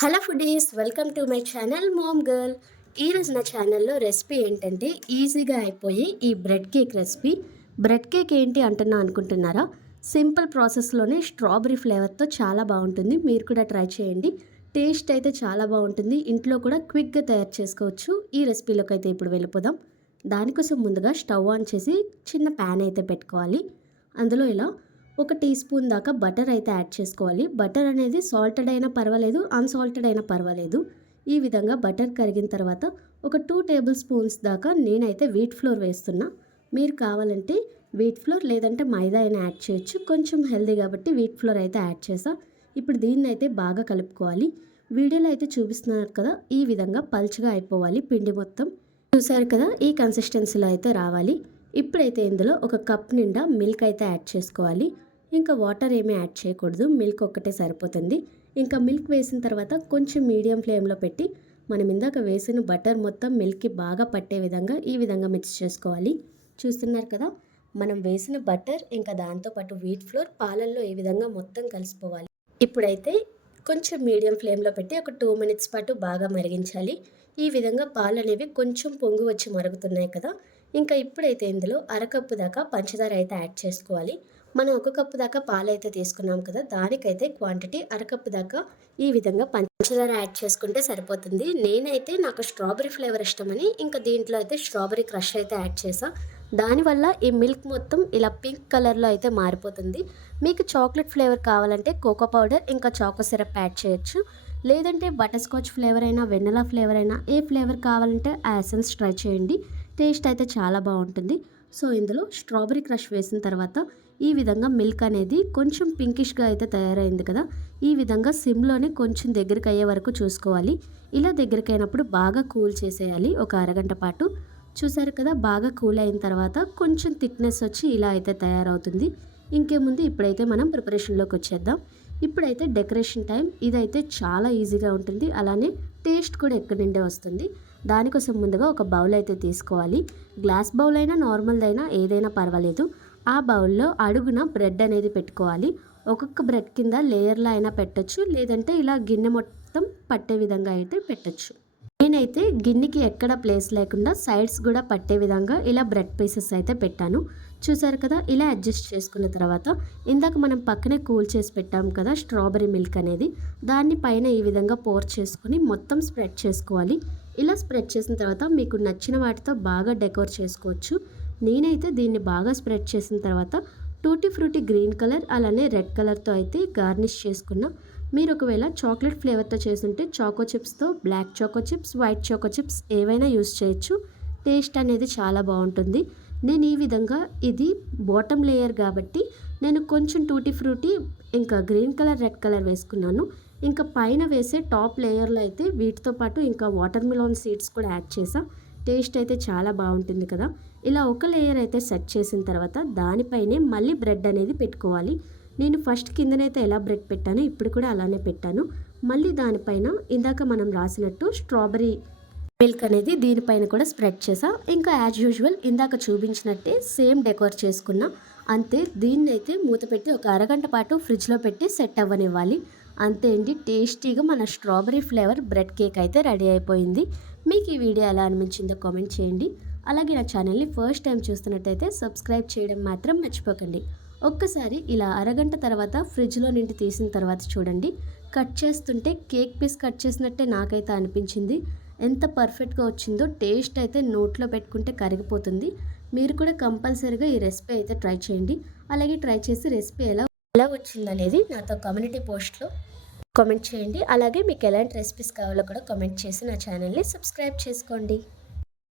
Hello foodies welcome to my channel mom girl. ఈరోజు నా ఛానల్లో రెసిపీ ఏంటంటే ఈజీగా అయిపోయి ఈ bread cake recipe. Bread cake ఏంటి అంటున్నా అనుకుంటున్నారా? సింపుల్ ప్రాసెస్లోనే స్ట్రాబెరీ ఫ్లేవర్తో చాలా బాగుంటుంది. మీరు కూడా ట్రై చేయండి. టేస్ట్ అయితే చాలా బాగుంటుంది. ఇంట్లో కూడా క్విక్గా తయారు చేసుకోవచ్చు. ఈ రెసిపీలోకి అయితే ఇప్పుడు వెళ్ళిపోదాం. దానికోసం ముందుగా స్టవ్ ఆన్ చేసి చిన్న ప్యాన్ అయితే పెట్టుకోవాలి. అందులో ఇలా ఒక టీ స్పూన్ దాకా బటర్ అయితే యాడ్ చేసుకోవాలి. బటర్ అనేది సాల్టెడ్ అయినా పర్వాలేదు అన్సాల్టెడ్ అయినా పర్వాలేదు. ఈ విధంగా బటర్ కరిగిన తర్వాత ఒక టూ టేబుల్ స్పూన్స్ దాకా నేనైతే వీట్ ఫ్లోర్ వేస్తున్నా. మీరు కావాలంటే వీట్ ఫ్లోర్ లేదంటే మైదా అయినా యాడ్ చేయొచ్చు. కొంచెం హెల్దీ కాబట్టి వీట్ ఫ్లోర్ అయితే యాడ్ చేసా. ఇప్పుడు దీన్ని అయితే బాగా కలుపుకోవాలి. వీడియోలో అయితే చూపిస్తున్నారు కదా ఈ విధంగా పల్చగా అయిపోవాలి పిండి మొత్తం. చూసారు కదా ఈ కన్సిస్టెన్సీలో అయితే రావాలి. ఇప్పుడైతే ఇందులో ఒక కప్ నిండా మిల్క్ అయితే యాడ్ చేసుకోవాలి. ఇంకా వాటర్ ఏమీ యాడ్ చేయకూడదు. మిల్క్ ఒక్కటే సరిపోతుంది. ఇంకా మిల్క్ వేసిన తర్వాత కొంచెం మీడియం ఫ్లేమ్లో పెట్టి మనం ఇందాక వేసిన బటర్ మొత్తం మిల్క్కి బాగా పట్టే విధంగా ఈ విధంగా మిక్స్ చేసుకోవాలి. చూస్తున్నారు కదా మనం వేసిన బటర్ ఇంకా దాంతోపాటు వీట్ ఫ్లోర్ పాలల్లో ఈ విధంగా మొత్తం కలిసిపోవాలి. ఇప్పుడైతే కొంచెం మీడియం ఫ్లేమ్లో పెట్టి ఒక టూ మినిట్స్ పాటు బాగా మరిగించాలి. ఈ విధంగా పాలు అనేవి కొంచెం పొంగు వచ్చి మరుగుతున్నాయి కదా. ఇంకా ఇప్పుడైతే ఇందులో అరకప్పు దాకా పంచదార అయితే యాడ్ చేసుకోవాలి. మనం ఒక కప్పు దాకా పాలు అయితే తీసుకున్నాం కదా దానికైతే క్వాంటిటీ అరకప్పు దాకా ఈ విధంగా పంచదార యాడ్ చేసుకుంటే సరిపోతుంది. నేనైతే నాకు స్ట్రాబెరీ ఫ్లేవర్ ఇష్టమని ఇంకా దీంట్లో అయితే స్ట్రాబెరీ క్రష్ అయితే యాడ్ చేసా దానివల్ల ఈ మిల్క్ మొత్తం ఇలా పింక్ కలర్లో అయితే మారిపోతుంది. మీకు చాక్లెట్ ఫ్లేవర్ కావాలంటే కోకో పౌడర్ ఇంకా చాకో సిరప్ యాడ్ చేయొచ్చు. లేదంటే బటర్ స్కాచ్ ఫ్లేవర్ అయినా వెన్నెలా ఫ్లేవర్ అయినా ఏ ఫ్లేవర్ కావాలంటే ఆ ట్రై చేయండి. టేస్ట్ అయితే చాలా బాగుంటుంది. సో ఇందులో స్ట్రాబెరీ క్రష్ వేసిన తర్వాత ఈ విధంగా మిల్క్ అనేది కొంచెం పింకిష్గా అయితే తయారైంది కదా. ఈ విధంగా సిమ్లోనే కొంచెం దగ్గరికి అయ్యే వరకు చూసుకోవాలి. ఇలా దగ్గరికి అయినప్పుడు బాగా కూల్ చేసేయాలి ఒక అరగంట పాటు. చూసారు కదా బాగా కూల్ అయిన తర్వాత కొంచెం థిక్నెస్ వచ్చి ఇలా అయితే తయారవుతుంది. ఇంకేముంది? ఇప్పుడైతే మనం ప్రిపరేషన్లోకి వచ్చేద్దాం. ఇప్పుడైతే డెకరేషన్ టైం. ఇదైతే చాలా ఈజీగా ఉంటుంది. అలానే టేస్ట్ కూడా ఎక్కడి నుండే వస్తుంది. దానికోసం ముందుగా ఒక బౌల్ అయితే తీసుకోవాలి. గ్లాస్ బౌల్ అయినా నార్మల్దైనా ఏదైనా పర్వాలేదు. ఆ బౌల్లో అడుగున బ్రెడ్ అనేది పెట్టుకోవాలి. ఒక్కొక్క బ్రెడ్ కింద లేయర్లో అయినా పెట్టచ్చు. లేదంటే ఇలా గిన్నె మొత్తం పట్టే విధంగా అయితే పెట్టచ్చు. నేనైతే గిన్నెకి ఎక్కడ ప్లేస్ లేకుండా సైడ్స్ కూడా పట్టే విధంగా ఇలా బ్రెడ్ పీసెస్ అయితే పెట్టాను. చూసారు కదా? ఇలా అడ్జస్ట్ చేసుకున్న తర్వాత ఇందాక మనం పక్కనే కూల్ చేసి పెట్టాం కదా స్ట్రాబెరీ మిల్క్ అనేది దాన్ని పైన ఈ విధంగా పోర్ చేసుకుని మొత్తం స్ప్రెడ్ చేసుకోవాలి. ఇలా స్ప్రెడ్ చేసిన తర్వాత మీకు నచ్చిన వాటితో బాగా డెకోర్ చేసుకోవచ్చు. నేనైతే దీన్ని బాగా స్ప్రెడ్ చేసిన తర్వాత టూటీ ఫ్రూటీ గ్రీన్ కలర్ అలానే రెడ్ కలర్తో అయితే గార్నిష్ చేసుకున్నా మీరు ఒకవేళ చాక్లెట్ ఫ్లేవర్తో చేసుంటే choco చిప్స్తో black choco chips white choco chips ఏవైనా యూస్ చేయొచ్చు. టేస్ట్ అనేది చాలా బాగుంటుంది. నేను ఈ విధంగా ఇది బాటమ్ లేయర్ కాబట్టి నేను కొంచెం టూటీ ఫ్రూటీ ఇంకా గ్రీన్ కలర్ రెడ్ కలర్ వేసుకున్నాను. ఇంకా పైన వేసే టాప్ లేయర్లో అయితే వీటితో పాటు ఇంకా వాటర్ మిలాన్ సీడ్స్ కూడా యాడ్ చేసాం టేస్ట్ అయితే చాలా బాగుంటుంది కదా. ఇలా ఒక లేయర్ అయితే సెట్ చేసిన తర్వాత దానిపైనే మళ్ళీ బ్రెడ్ అనేది పెట్టుకోవాలి. నేను ఫస్ట్ కిందనైతే ఎలా బ్రెడ్ పెట్టానో ఇప్పుడు కూడా అలానే పెట్టాను. మళ్ళీ దానిపైన ఇందాక మనం రాసినట్టు స్ట్రాబెరీ మిల్క్ అనేది దీనిపైన కూడా స్ప్రెడ్ చేసాం. ఇంకా యాజ్ యూజువల్ ఇందాక చూపించినట్టే సేమ్ డెకోర్ చేసుకున్నాం. అంతే దీన్ని అయితే మూత పెట్టి ఒక అరగంట పాటు ఫ్రిడ్జ్లో పెట్టి సెట్ అవ్వనివ్వాలి. అంతే అండి టేస్టీగా మన స్ట్రాబెరీ ఫ్లేవర్ బ్రెడ్ కేక్ అయితే రెడీ అయిపోయింది. మీకు ఈ వీడియో ఎలా అనిపించిందో కామెంట్ చేయండి. అలాగే నా ఛానల్ని ఫస్ట్ టైం చూస్తున్నట్టయితే సబ్స్క్రైబ్ చేయడం మాత్రం మర్చిపోకండి. ఒక్కసారి ఇలా అరగంట తర్వాత ఫ్రిడ్జ్లో నుండి తీసిన తర్వాత చూడండి. కట్ చేస్తుంటే కేక్ పీస్ కట్ చేసినట్టే నాకైతే అనిపించింది. ఎంత పర్ఫెక్ట్గా వచ్చిందో టేస్ట్ అయితే నోట్లో పెట్టుకుంటే కరిగిపోతుంది. మీరు కూడా కంపల్సరీగా ఈ రెసిపీ అయితే ట్రై చేయండి. అలాగే ట్రై చేసి రెసిపీ ఎలా ఎలా వచ్చిందనేది నాతో కమ్యూనిటీ పోస్ట్లో కామెంట్ చేయండి. అలాగే మీకు ఎలాంటి రెసిపీస్ కావాలో కూడా కామెంట్ చేసి నా ఛానల్ని సబ్స్క్రైబ్ చేసుకోండి.